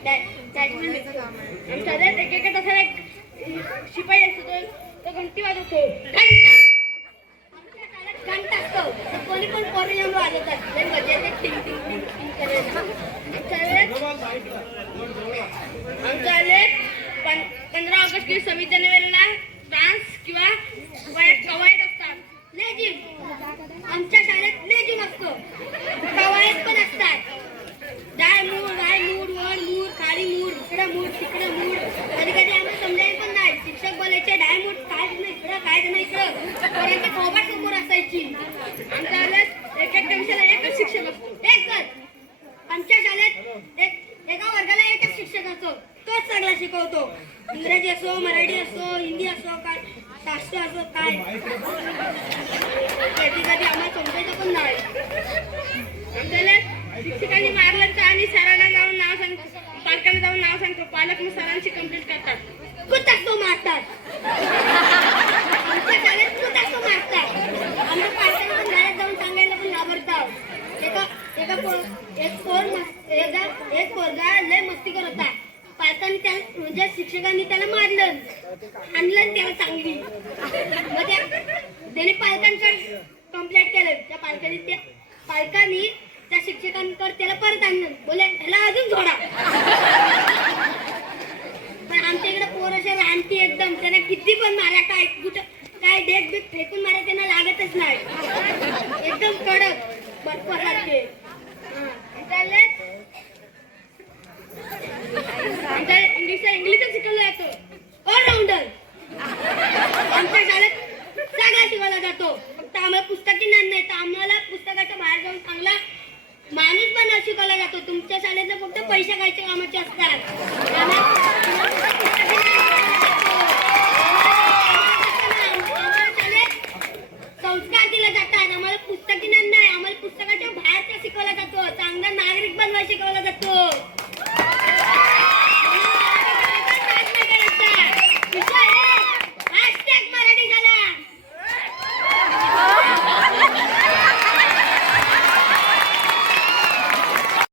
आमच्या एकेका तसा एक शिपाई असतो तो घंटी वाजवतो घंटा असतो कोणी पण पोरी येऊन वाजवतात टिंग टिंग टिंग टिंग करायला आमच्या 15 ऑगस्ट किंवा 26 जानेवारीला डान्स किंवा कवायत असतात लेझिम आमच्या शाळेत लेझिम असतो कवायत पण असतात डाय मूड वर मूड खाली मूड इकडं मूड तिकडं मूड कधी कधी आम्हाला समजायला पण नाही शिक्षक बोलायचे डाय मूड काय नाही इकडं काय नाही इकडं पोरांच्या कोबाट समोर असायची आमच्या शाळेत एक विषयाला एकच शिक्षक असतो एकच आमच्या शाळेत एका वर्गाला एकच शिक्षक असतो तोच सगळा शिकवतो इंग्रजी असो मराठी असो हिंदी असो काय शास्त्र असो काय कधी कधी आम्हाला समजायचं पण नाही आमच्याला शिक्षकांनी मारलं तर आणि सरांना जाऊन नाव सांगतो पालकांना जाऊन नाव सांगतो पालक मग सरांची कंप्लेंट करतात कुठं तो मारतात आमच्या शाळेत कुठं तो मारतात आमच्या पालकांना पण घरात जाऊन सांगायला पण घाबरतात एक पोरगा लय मस्ती करत होता पालकांनी त्याला म्हणजे शिक्षकांनी त्याला मारलं आणलं त्याला चांगली मग त्याने पालकांकडे कंप्लेंट केलं त्या पालकांनी त्या शिक्षकांकडे त्याला परत आणलं बोले ह्याला अजून झोडा पण आमच्या इकडे पोर अशा लहानती एकदम त्यांना किती पण मारा काय कुठं काय डेक बीक फेकून मारा त्यांना लागतच नाही एकदम कडक बर्फासारखे इंग्लिश शिकवलं जातं ऑलराऊंडर आमच्या शाळेत सगळा शिकवला जातो फक्त आम्हाला पुस्तकी ज्ञान नाही तर आम्हाला पुस्तकाच्या बाहेर जाऊन चांगला माणूस पण शिकवला जातो तुमच्या शाळेतले फक्त पैसे खायचे कामाचे असतात संस्कार दिले जातात आम्हाला पुस्तकी ज्ञान नाही आम्हाला पुस्तकाच्या बाहेरचा शिकवला जातो चांगला नागरिक बनवायला शिकवला